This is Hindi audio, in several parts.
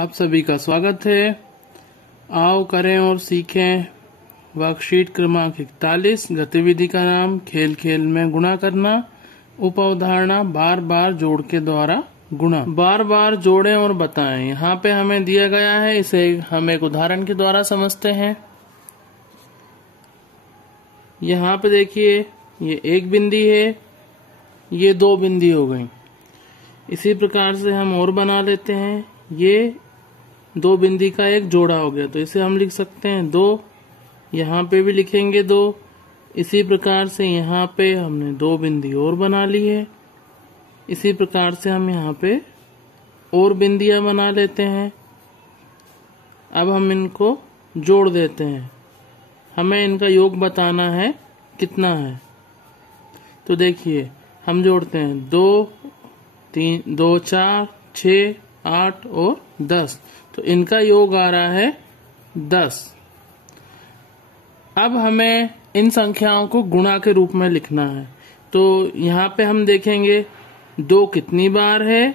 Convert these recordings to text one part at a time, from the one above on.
आप सभी का स्वागत है। आओ करें और सीखें वर्कशीट क्रमांक 41। गतिविधि का नाम खेल खेल में गुणा करना। उप अवधारणा बार बार जोड़ के द्वारा गुणा। बार बार जोड़ें और बताएं। यहाँ पे हमें दिया गया है, इसे हम एक उदाहरण के द्वारा समझते हैं। यहाँ पे देखिए, ये एक बिंदी है, ये दो बिंदी हो गई। इसी प्रकार से हम और बना लेते हैं। ये दो बिंदी का एक जोड़ा हो गया, तो इसे हम लिख सकते हैं 2। यहाँ पे भी लिखेंगे 2। इसी प्रकार से यहाँ पे हमने दो बिंदी और बना ली है। इसी प्रकार से हम यहाँ पे और बिंदियां बना लेते हैं। अब हम इनको जोड़ देते हैं। हमें इनका योग बताना है कितना है। तो देखिए, हम जोड़ते हैं 2 3 2 4 6 8 और 10। तो इनका योग आ रहा है 10। अब हमें इन संख्याओं को गुणा के रूप में लिखना है। तो यहाँ पे हम देखेंगे 2 कितनी बार है,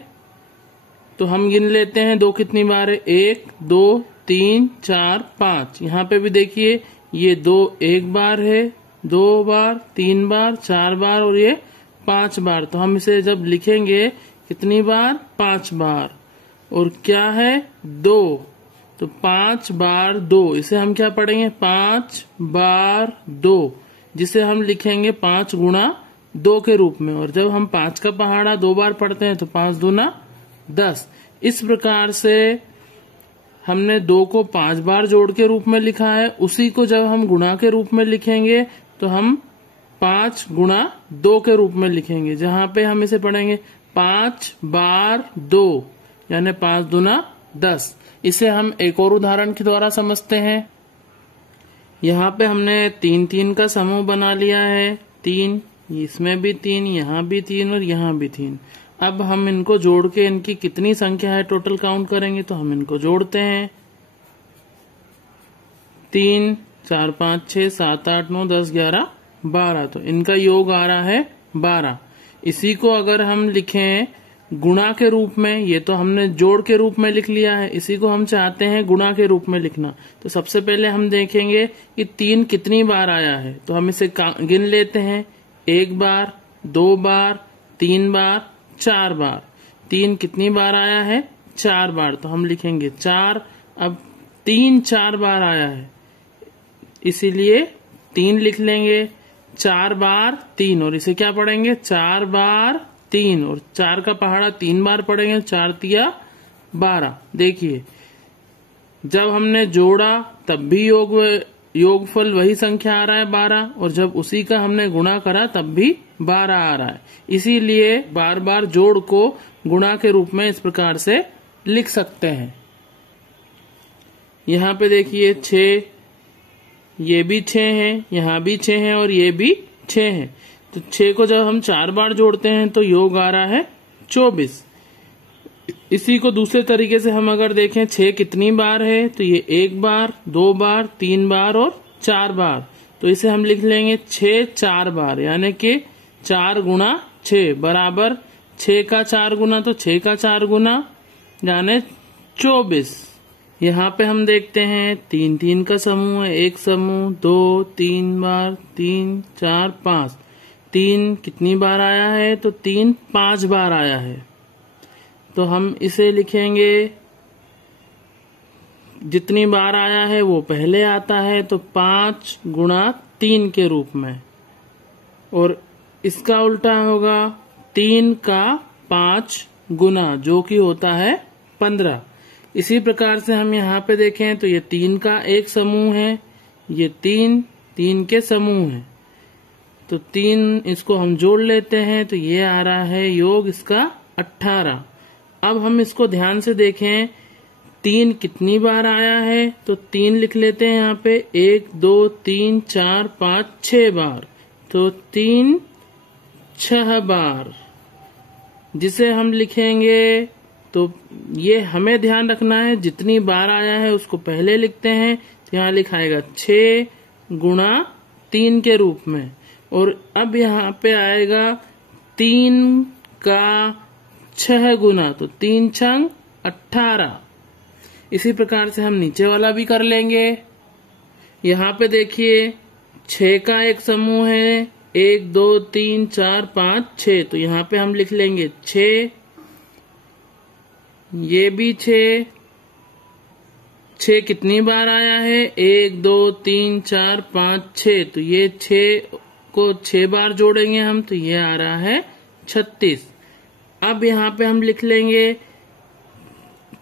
तो हम गिन लेते हैं 2 कितनी बार है। 1 2 3 4 5। यहाँ पे भी देखिए, ये 2 एक बार है, 2 बार, 3 बार, 4 बार और ये 5 बार। तो हम इसे जब लिखेंगे कितनी बार, 5 बार। और क्या है, 2। तो 5 बार 2, इसे हम क्या पढ़ेंगे, 5 बार 2, जिसे हम लिखेंगे 5 गुणा 2 के रूप में। और जब हम 5 का पहाड़ा 2 बार पढ़ते हैं तो 5 दूना 10। इस प्रकार से हमने 2 को 5 बार जोड़ के रूप में लिखा है। उसी को जब हम गुणा के रूप में लिखेंगे तो हम 5 गुणा 2 के रूप में लिखेंगे, जहां पे हम इसे पढ़ेंगे 5 बार 2, यानी 5 दूना 10। इसे हम एक और उदाहरण के द्वारा समझते हैं। यहाँ पे हमने 3 3 का समूह बना लिया है। 3, इसमें भी 3, यहाँ भी 3 और यहाँ भी 3। अब हम इनको जोड़ के इनकी कितनी संख्या है टोटल काउंट करेंगे। तो हम इनको जोड़ते हैं। 3 4 5 6 7 8 9 10 11 12। तो इनका योग आ रहा है 12। इसी को अगर हम लिखें गुणा के रूप में, ये तो हमने जोड़ के रूप में लिख लिया है, इसी को हम चाहते हैं गुणा के रूप में लिखना। तो सबसे पहले हम देखेंगे कि 3 कितनी बार आया है। तो हम इसे गिन लेते हैं। 1 बार, 2 बार, 3 बार, 4 बार। 3 कितनी बार आया है, 4 बार। तो हम लिखेंगे 4। अब 3 4 बार आया है, इसीलिए 3 लिख लेंगे। 4 बार 3, और इसे क्या पढ़ेंगे, 4 बार 3, और 4 का पहाड़ा 3 बार पढ़ेंगे। 4 तिया 12। देखिए, जब हमने जोड़ा तब भी योगफल वही संख्या आ रहा है 12, और जब उसी का हमने गुणा करा तब भी 12 आ रहा है। इसीलिए बार बार जोड़ को गुणा के रूप में इस प्रकार से लिख सकते हैं। यहाँ पे देखिए 6, ये भी 6 है, यहाँ भी 6 है और ये भी 6 है। तो 6 को जब हम 4 बार जोड़ते हैं तो योग आ रहा है 24। इसी को दूसरे तरीके से हम अगर देखें, 6 कितनी बार है, तो ये 1 बार, 2 बार, 3 बार और 4 बार। तो इसे हम लिख लेंगे 6 4 बार, यानी कि 4 गुणा 6 बराबर 6 का 4 गुना, तो 6 का 4 गुना यानी 24। यहाँ पे हम देखते हैं 3 3 का समूह है, एक समूह 2 3 बार, 3 4 5। 3 कितनी बार आया है, तो 3 5 बार आया है। तो हम इसे लिखेंगे, जितनी बार आया है वो पहले आता है, तो 5 गुणा 3 के रूप में। और इसका उल्टा होगा 3 का 5 गुना, जो कि होता है 15। इसी प्रकार से हम यहाँ पे देखें तो ये 3 का एक समूह है, ये 3 के समूह है। तो 3 इसको हम जोड़ लेते हैं, तो ये आ रहा है योग इसका 18। अब हम इसको ध्यान से देखें, 3 कितनी बार आया है, तो 3 लिख लेते हैं यहाँ पे। 1 2 3 4 5 6 बार। तो 3 6 बार, जिसे हम लिखेंगे, तो ये हमें ध्यान रखना है, जितनी बार आया है उसको पहले लिखते हैं। तो यहाँ लिखाएगा 6 गुणा 3 के रूप में। और अब यहाँ पे आएगा 3 का 6 गुना, तो 3 6 18। इसी प्रकार से हम नीचे वाला भी कर लेंगे। यहाँ पे देखिए 6 का एक समूह है, 1 2 3 4 5 6, तो यहाँ पे हम लिख लेंगे 6, ये भी 6 कितनी बार आया है, 1 2 3 4 5 6, तो ये 6 को 6 बार जोड़ेंगे हम, तो ये आ रहा है 36। अब यहाँ पे हम लिख लेंगे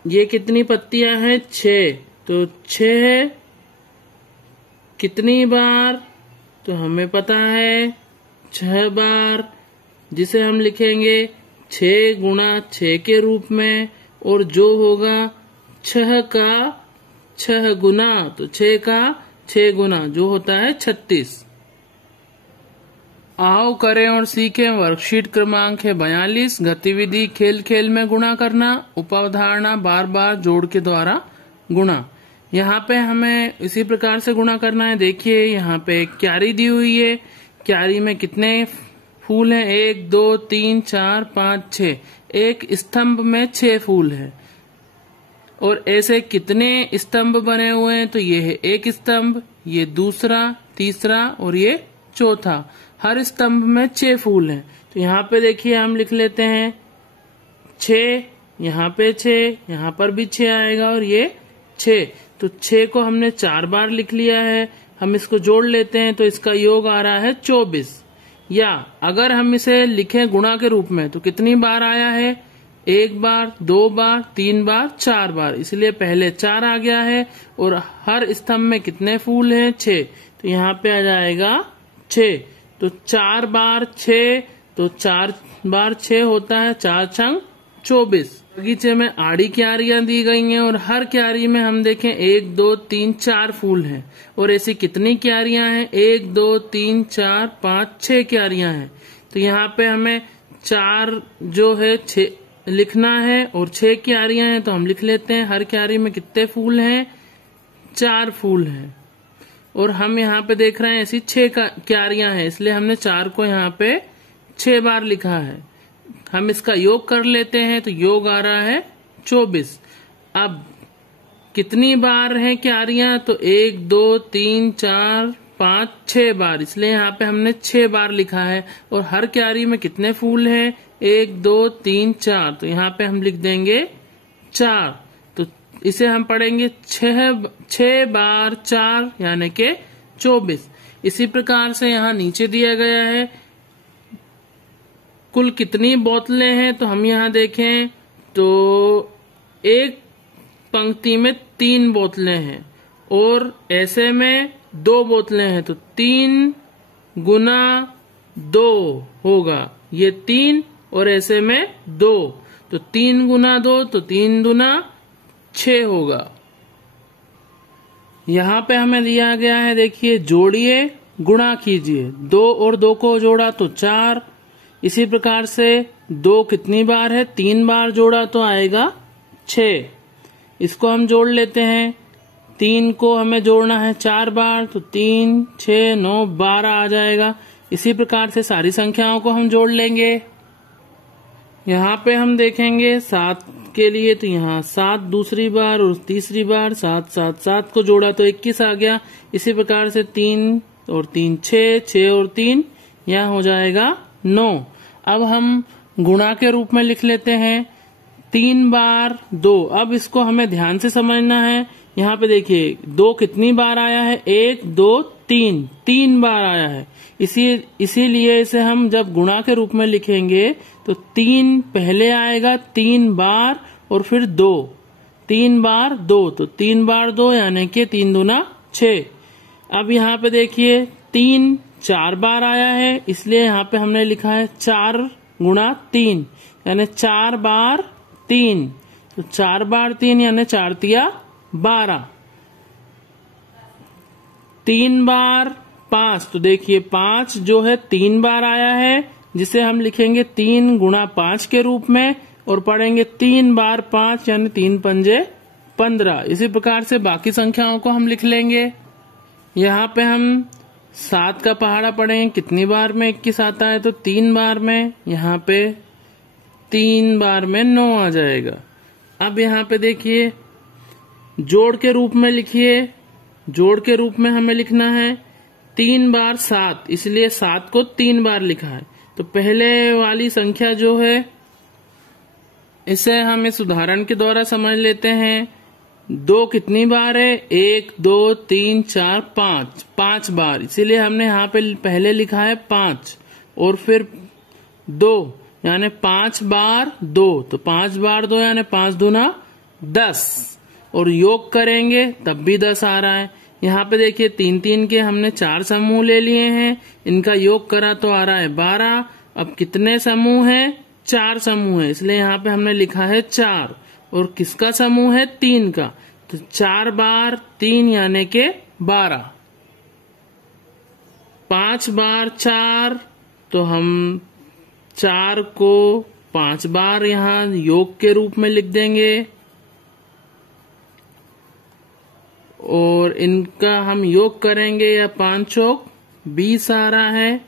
ये कितनी पत्तियां हैं, 6, तो 6 कितनी बार, तो हमें पता है 6 बार, जिसे हम लिखेंगे 6 गुणा 6 के रूप में, और जो होगा 6 का 6 गुना, तो 6 का 6 गुना जो होता है 36। आओ करें और सीखें वर्कशीट क्रमांक है 42, गतिविधि खेल खेल में गुणा करना, उपावधारणा बार बार जोड़ के द्वारा गुणा। यहाँ पे हमें इसी प्रकार से गुणा करना है। देखिए यहाँ पे क्यारी दी हुई है, क्यारी में कितने फूल हैं, 1 2 3 4 5 6, एक स्तंभ में 6 फूल है। और ऐसे कितने स्तंभ बने हुए हैं, तो ये है एक स्तंभ, ये दूसरा, तीसरा और ये चौथा। हर स्तंभ में 6 फूल हैं। तो यहाँ पे देखिए हम लिख लेते हैं 6, यहाँ पे 6, यहाँ पर भी 6 आएगा और ये 6, तो 6 को हमने 4 बार लिख लिया है। हम इसको जोड़ लेते हैं तो इसका योग आ रहा है 24। या अगर हम इसे लिखें गुणा के रूप में तो कितनी बार आया है, 1 बार, 2 बार, 3 बार, 4 बार, इसलिए पहले 4 आ गया है। और हर स्तंभ में कितने फूल हैं, 6, तो यहाँ पे आ जाएगा 6, तो 4 बार 6, तो 4 बार 6 होता है, 4 छंग 24। बगीचे में आड़ी क्यारियां दी गई हैं और हर क्यारी में हम देखें 1 2 3 4 फूल हैं। और ऐसी कितनी क्यारियां हैं, 1 2 3 4 5 6 क्यारियां हैं। तो यहाँ पे हमें 4 जो है 6 लिखना है और 6 क्यारियां हैं, तो हम लिख लेते हैं हर क्यारी में कितने फूल हैं, 4 फूल हैं। और हम यहाँ पे देख रहे हैं ऐसी 6 क्यारियां हैं, इसलिए हमने 4 को यहाँ पे 6 बार लिखा है। हम इसका योग कर लेते हैं तो योग आ रहा है 24। अब कितनी बार है क्यारियां, तो 1 2 3 4 5 6 बार, इसलिए यहाँ पे हमने 6 बार लिखा है। और हर क्यारी में कितने फूल हैं, 1 2 3 4, तो यहाँ पे हम लिख देंगे 4, तो इसे हम पढ़ेंगे 6 बार 4 यानी के 24। इसी प्रकार से यहाँ नीचे दिया गया है कुल कितनी बोतलें हैं, तो हम यहाँ देखें तो एक पंक्ति में 3 बोतलें हैं और ऐसे में 2 बोतलें हैं, तो 3 गुना 2 होगा, ये 3 और ऐसे में 2, तो 3 गुना 2, तो 3 दुना 6 होगा। यहाँ पे हमें दिया गया है, देखिए जोड़िए गुणा कीजिए, 2 और 2 को जोड़ा तो 4। इसी प्रकार से 2 कितनी बार है, 3 बार जोड़ा तो आएगा 6। इसको हम जोड़ लेते हैं, 3 को हमें जोड़ना है 4 बार, तो 3 6 9 12 आ जाएगा। इसी प्रकार से सारी संख्याओं को हम जोड़ लेंगे। यहाँ पे हम देखेंगे 7 के लिए, तो यहाँ 7 दूसरी बार और तीसरी बार 7 7 7 को जोड़ा तो 21 आ गया। इसी प्रकार से 3 और 3 6, 6 और 3 यहाँ हो जाएगा 9। अब हम गुणा के रूप में लिख लेते हैं 3 बार 2। अब इसको हमें ध्यान से समझना है। यहाँ पे देखिए 2 कितनी बार आया है, 1 2 3, 3 बार आया है। इसीलिए इसे हम जब गुणा के रूप में लिखेंगे तो 3 पहले आएगा 3 बार और फिर 2, 3 बार 2, तो 3 बार 2 यानी कि 3 दूना 6। अब यहाँ पे देखिए 3 4 बार आया है, इसलिए यहाँ पे हमने लिखा है 4 गुणा 3 यानी 4 बार 3, तो 4 बार 3 यानी 4 तिया 12। 3 बार 5, तो देखिए 5 जो है 3 बार आया है, जिसे हम लिखेंगे 3 गुणा 5 के रूप में और पढ़ेंगे 3 बार 5 यानी 3 पंजे 15। इसी प्रकार से बाकी संख्याओं को हम लिख लेंगे। यहाँ पे हम 7 का पहाड़ा पढ़ेंगे, कितनी बार में 21 आता है, तो 3 बार में, यहाँ पे 3 बार में 9 आ जाएगा। अब यहाँ पे देखिए जोड़ के रूप में लिखिए। जोड़ के रूप में हमें लिखना है 3 बार 7, इसलिए 7 को 3 बार लिखा है। तो पहले वाली संख्या जो है इसे हम इस उदाहरण के द्वारा समझ लेते हैं। 2 कितनी बार है? 1 2 3 4 5, 5 बार, इसीलिए हमने यहाँ पे पहले लिखा है 5 और फिर 2 यानी 5 बार 2, तो 5 बार 2 यानी 5 दूना 10, और योग करेंगे तब भी 10 आ रहा है। यहाँ पे देखिए 3 3 के हमने 4 समूह ले लिए हैं, इनका योग करा तो आ रहा है 12। अब कितने समूह हैं? 4 समूह है, इसलिए यहाँ पे हमने लिखा है 4, और किसका समूह है? 3 का, तो 4 बार 3 यानी के 12। 5 बार 4, तो हम 4 को 5 बार यहाँ योग के रूप में लिख देंगे, और इनका हम योग करेंगे या 5 चौक 20 आ रहा है।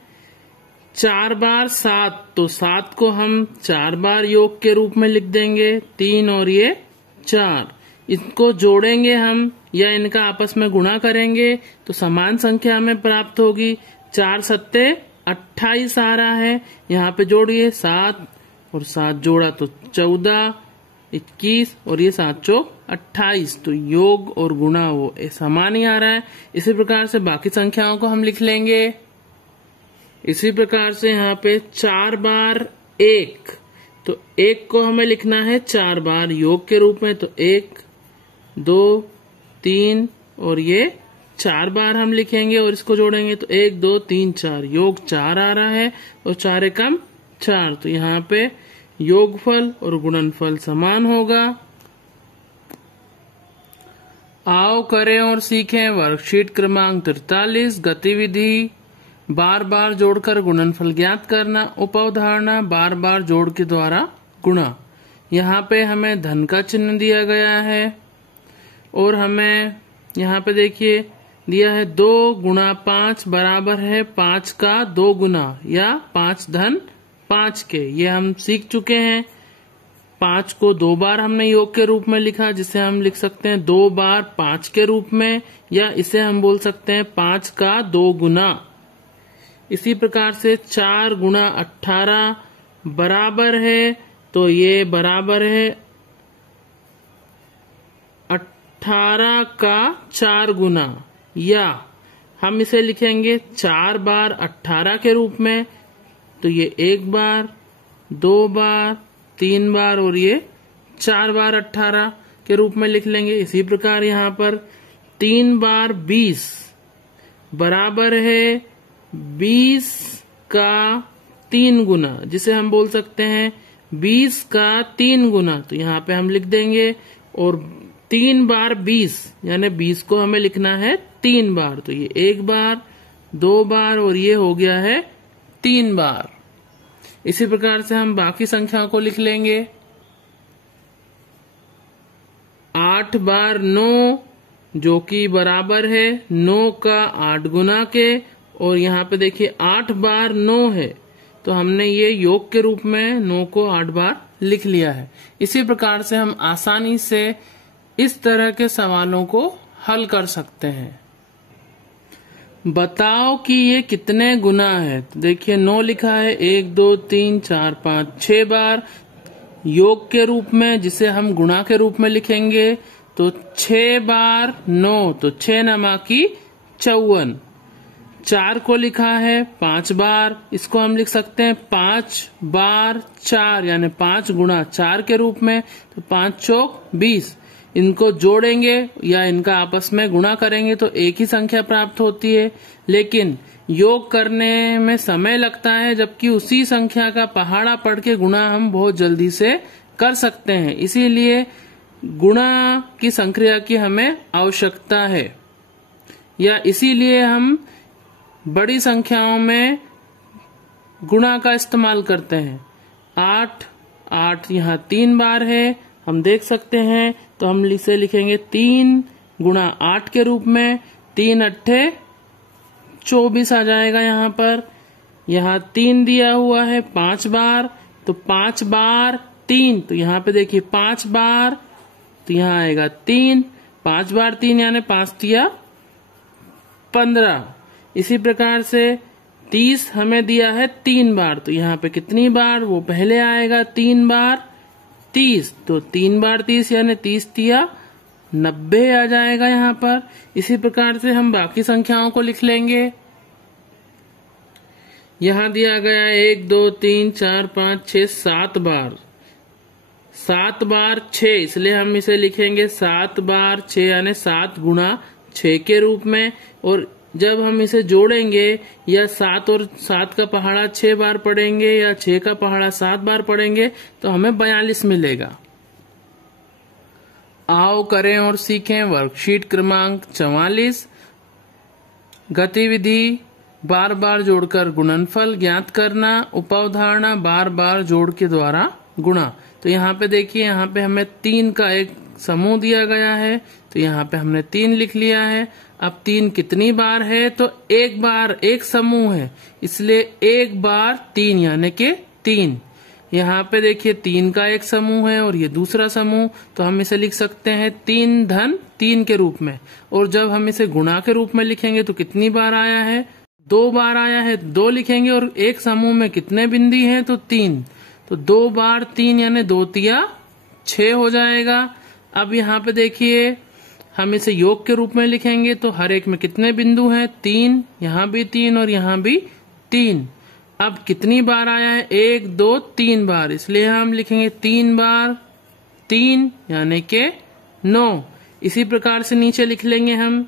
4 बार 7, तो 7 को हम 4 बार योग के रूप में लिख देंगे, 3 और ये 4। इसको जोड़ेंगे हम या इनका आपस में गुणा करेंगे तो समान संख्या हमें प्राप्त होगी। 4 सत्ते 28 आ रहा है। यहाँ पे जोड़िए 7 और 7 जोड़ा तो 14, 21 और ये 7 चौक 28, तो योग और गुणा वो समान ही आ रहा है। इसी प्रकार से बाकी संख्याओं को हम लिख लेंगे। इसी प्रकार से यहाँ पे 4 बार 1, तो 1 को हमें लिखना है 4 बार योग के रूप में, तो 1 2 3 और ये 4 बार हम लिखेंगे और इसको जोड़ेंगे तो 1 2 3 4, योग 4 आ रहा है और 4 एकम 4, तो यहाँ पे योगफल और गुणनफल समान होगा। आओ करें और सीखें वर्कशीट क्रमांक 43, गतिविधि बार बार जोड़कर गुणनफल ज्ञात करना। उपउदाहरण बार बार जोड़ के द्वारा गुणा। यहाँ पे हमें धन का चिन्ह दिया गया है और हमें यहाँ पे देखिए दिया है 2 गुणा 5 बराबर है 5 का 2 गुना या 5 धन 5 के। ये हम सीख चुके हैं। 5 को 2 बार हमने योग के रूप में लिखा, जिसे हम लिख सकते हैं 2 बार 5 के रूप में, या इसे हम बोल सकते हैं 5 का 2 गुना। इसी प्रकार से 4 गुणा 18 बराबर है, तो ये बराबर है 18 का 4 गुना, या हम इसे लिखेंगे 4 बार 18 के रूप में, तो ये 1 बार 2 बार 3 बार और ये 4 बार 18 के रूप में लिख लेंगे। इसी प्रकार यहाँ पर 3 बार 20 बराबर है 20 का 3 गुना, जिसे हम बोल सकते हैं 20 का 3 गुना, तो यहाँ पे हम लिख देंगे। और 3 बार 20 यानी 20 को हमें लिखना है 3 बार, तो ये 1 बार 2 बार और ये हो गया है 3 बार। इसी प्रकार से हम बाकी संख्याओं को लिख लेंगे। 8 बार 9 जो कि बराबर है 9 का 8 गुना के, और यहाँ पे देखिए 8 बार 9 है, तो हमने ये योग के रूप में 9 को 8 बार लिख लिया है। इसी प्रकार से हम आसानी से इस तरह के सवालों को हल कर सकते हैं। बताओ कि ये कितने गुना है, तो देखिए 9 लिखा है 1 2 3 4 5 6 बार योग के रूप में, जिसे हम गुणा के रूप में लिखेंगे, तो 6 बार 9, तो 6 नमा की 54। 4 को लिखा है 5 बार, इसको हम लिख सकते हैं 5 बार 4 यानी 5 गुणा 4 के रूप में, तो 5 चौक 20। इनको जोड़ेंगे या इनका आपस में गुणा करेंगे तो एक ही संख्या प्राप्त होती है, लेकिन योग करने में समय लगता है, जबकि उसी संख्या का पहाड़ा पढ़ के गुणा हम बहुत जल्दी से कर सकते हैं। इसीलिए गुणा की संक्रिया की हमें आवश्यकता है, या इसीलिए हम बड़ी संख्याओं में गुणा का इस्तेमाल करते हैं। 8 यहाँ 3 बार है, हम देख सकते हैं, तो हम इसे लिखेंगे 3 गुणा 8 के रूप में। 3 अट्ठे 24 आ जाएगा यहाँ पर। यहाँ 3 दिया हुआ है 5 बार, तो 5 बार 3, तो यहाँ पे देखिए 5 बार, तो यहाँ आएगा 3। 5 बार 3 यानी 5 तिया 15। इसी प्रकार से 30 हमें दिया है 3 बार, तो यहाँ पे कितनी बार, वो पहले आएगा 3 बार 30, तो 3 बार 30 यानी 30 तिया 90 आ जाएगा यहाँ पर। इसी प्रकार से हम बाकी संख्याओं को लिख लेंगे। यहाँ दिया गया 1 2 3 4 5 6 7 बार, 7 बार 6, इसलिए हम इसे लिखेंगे 7 बार 6 यानी 7 गुणा 6 के रूप में। और जब हम इसे जोड़ेंगे या 7 और 7 का पहाड़ा 6 बार पढ़ेंगे या 6 का पहाड़ा 7 बार पढ़ेंगे तो हमें 42 मिलेगा। आओ करें और सीखें वर्कशीट क्रमांक 44। गतिविधि बार बार जोड़कर गुणनफल ज्ञात करना, उपावधारणा बार बार जोड़ के द्वारा गुणा। तो यहाँ पे देखिए, यहाँ पे हमें 3 का एक समूह दिया गया है, तो यहाँ पे हमने 3 लिख लिया है। अब 3 कितनी बार है, तो एक बार, एक समूह है, इसलिए 1 बार 3 यानी के 3। यहाँ पे देखिए 3 का एक समूह है और ये दूसरा समूह, तो हम इसे लिख सकते हैं 3 धन 3 के रूप में। और जब हम इसे गुणा के रूप में लिखेंगे तो कितनी बार आया है, 2 बार आया है, 2 लिखेंगे। और एक समूह में कितने बिंदी हैं, तो 3, तो 2 बार 3 यानी 2 तिया 6 हो जाएगा। अब यहाँ पे देखिए हम इसे योग के रूप में लिखेंगे, तो हर एक में कितने बिंदु हैं, 3, यहाँ भी 3 और यहाँ भी 3। अब कितनी बार आया है, 1 2 3 बार, इसलिए हम लिखेंगे 3 बार 3 यानी के 9। इसी प्रकार से नीचे लिख लेंगे हम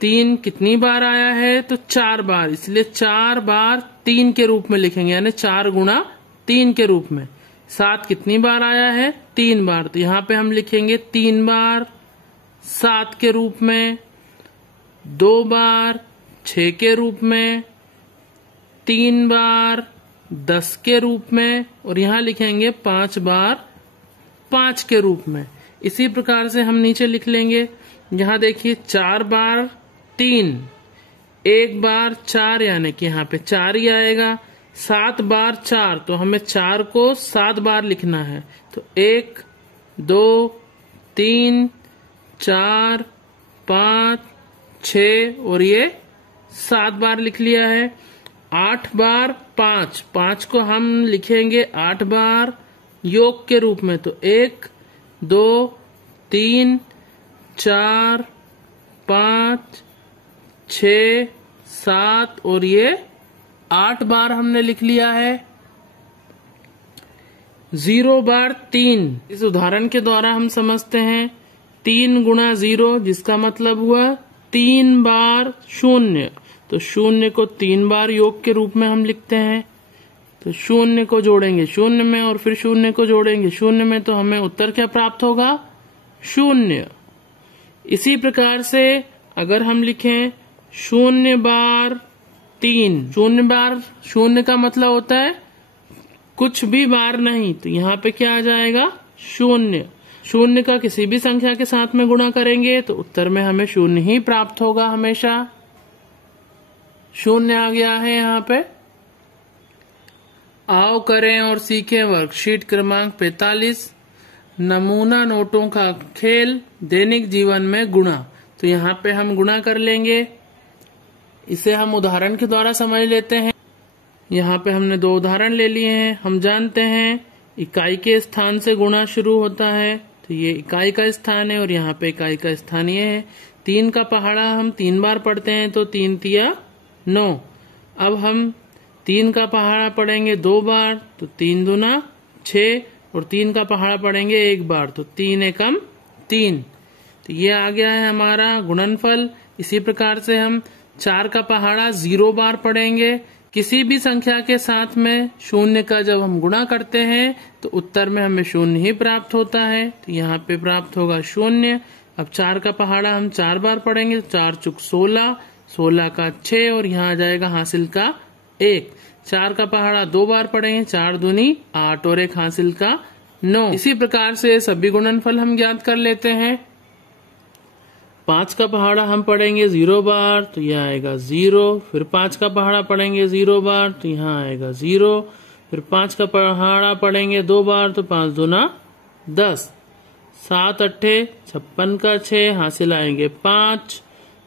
3 कितनी बार आया है, तो 4 बार, इसलिए 4 बार 3 के रूप में लिखेंगे यानी 4 गुणा 3 के रूप में। 7 कितनी बार आया है, 3 बार, तो यहाँ पे हम लिखेंगे 3 बार 7 के रूप में, 2 बार 6 के रूप में, 3 बार 10 के रूप में, और यहाँ लिखेंगे 5 बार 5 के रूप में। इसी प्रकार से हम नीचे लिख लेंगे, यहाँ देखिए 4 बार 3, 1 बार 4 यानी कि यहाँ पे 4 ही आएगा। 7 बार 4, तो हमें 4 को 7 बार लिखना है, तो 1 2 3 4 5 6 और ये 7 बार लिख लिया है। 8 बार 5, 5 को हम लिखेंगे 8 बार योग के रूप में, तो 1 2 3 4 5 6 7 और ये 8 बार हमने लिख लिया है। 0 बार 3, इस उदाहरण के द्वारा हम समझते हैं 3 गुणा 0, जिसका मतलब हुआ 3 बार 0, तो 0 को 3 बार योग के रूप में हम लिखते हैं। तो 0 को जोड़ेंगे 0 में और फिर 0 को जोड़ेंगे 0 में, तो हमें उत्तर क्या प्राप्त होगा, 0। इसी प्रकार से अगर हम लिखें 0 बार 3, 0 बार 0 का मतलब होता है कुछ भी बार नहीं, तो यहाँ पे क्या आ जाएगा, 0। 0 का किसी भी संख्या के साथ में गुणा करेंगे तो उत्तर में हमें 0 ही प्राप्त होगा, हमेशा 0 आ गया है यहाँ पे। आओ करें और सीखें वर्कशीट क्रमांक 45, नमूना नोटों का खेल दैनिक जीवन में गुणा। तो यहाँ पे हम गुणा कर लेंगे, इसे हम उदाहरण के द्वारा समझ लेते हैं। यहाँ पे हमने 2 उदाहरण ले लिए हैं। हम जानते हैं इकाई के स्थान से गुणा शुरू होता है, तो ये इकाई का स्थान है और यहाँ पे इकाई का स्थान ये है। 3 का पहाड़ा हम 3 बार पढ़ते हैं, तो 3 तिया 9। अब हम 3 का पहाड़ा पढ़ेंगे 2 बार, तो 3 दूना 6, और 3 का पहाड़ा पढ़ेंगे 1 बार, तो 3 एकम 3। तो ये आ गया है हमारा गुणनफल। इसी प्रकार से हम 4 का पहाड़ा 0 बार पढ़ेंगे। किसी भी संख्या के साथ में 0 का जब हम गुणा करते हैं तो उत्तर में हमें 0 ही प्राप्त होता है, तो यहाँ पे प्राप्त होगा 0। अब 4 का पहाड़ा हम 4 बार पढ़ेंगे, 4 चुक 16, 16 का 6 और यहाँ आ जाएगा हासिल का 1। 4 का पहाड़ा 2 बार पढ़ेंगे, 4 दूनी 8 और 1 हासिल का 9। इसी प्रकार से सभी गुणनफल हम ज्ञात कर लेते हैं। 5 का पहाड़ा हम पढ़ेंगे 0 बार, तो यहाँ आएगा 0। फिर 5 का पहाड़ा पढ़ेंगे 0 बार, तो यहाँ आएगा 0। फिर 5 का पहाड़ा पढ़ेंगे 2 बार, तो 5 दूना 10। 7 अट्ठे 56 का 6 हासिल आएंगे 5,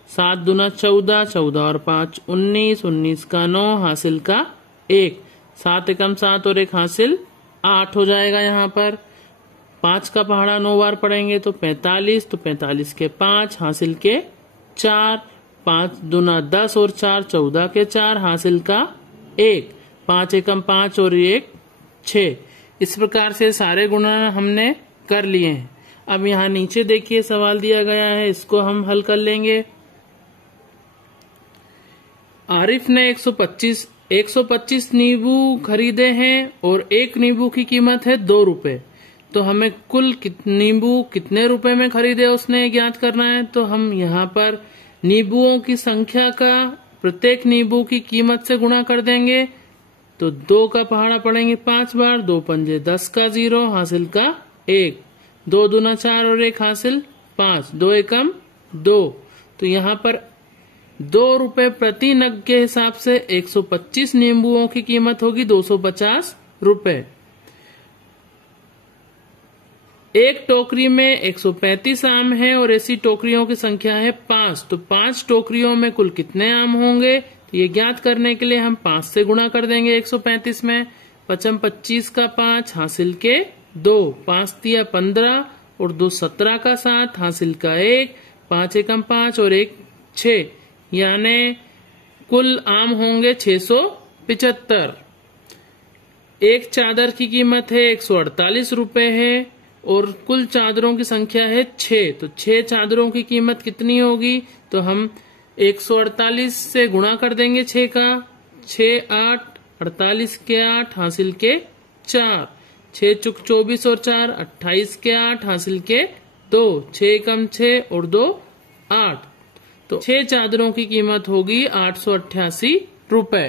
7 दूना 14, 14 और 5 19, 19 का 9 हासिल का 1, 7 एकम 7 और 1 हासिल 8 हो जाएगा। यहाँ पर 5 का पहाड़ा 9 बार पढ़ेंगे तो 45, तो 45 के 5 हासिल के 4, 5 दूना 10 और 4 14 के 4 हासिल का 1, 5 एकम 5 और 1 6। इस प्रकार से सारे गुणा हमने कर लिए हैं। अब यहाँ नीचे देखिए सवाल दिया गया है, इसको हम हल कर लेंगे। आरिफ ने 125 नींबू खरीदे हैं और एक नींबू की कीमत है 2 रुपए। तो हमें कुल नींबू कितने रुपए में खरीदे उसने ज्ञात करना है। तो हम यहाँ पर नींबुओं की संख्या का प्रत्येक नींबू की कीमत से गुणा कर देंगे। तो 2 का पहाड़ा पढ़ेंगे 5 बार, 2 पंजे 10 का 0 हासिल का 1, 2 दूना 4 और 1 हासिल 5, 2 एकम 2। तो यहाँ पर 2 रुपए प्रति नग के हिसाब से 125 नींबुओं की कीमत होगी 250 रुपए। एक टोकरी में 135 आम है और ऐसी टोकरियों की संख्या है 5। तो 5 टोकरियों में कुल कितने आम होंगे, तो ये ज्ञात करने के लिए हम 5 से गुणा कर देंगे 135 में। 5 25 का 5 हासिल के 2, 5 तिया 15 और 2 17 का 7 हासिल का 1, 5 एकम 5 और 1 6, यानी कुल आम होंगे 675। एक चादर की कीमत है 148 रुपए है और कुल चादरों की संख्या है 6। तो 6 चादरों की कीमत कितनी होगी, तो हम 148 से गुणा कर देंगे 6 का, 6 8 48 के 8 हासिल के 4, 6 चुक 24 और 4 28 के 8 हासिल के 2, 6 कम 6 और 2 8। तो 6 चादरों की कीमत होगी 888 रुपए।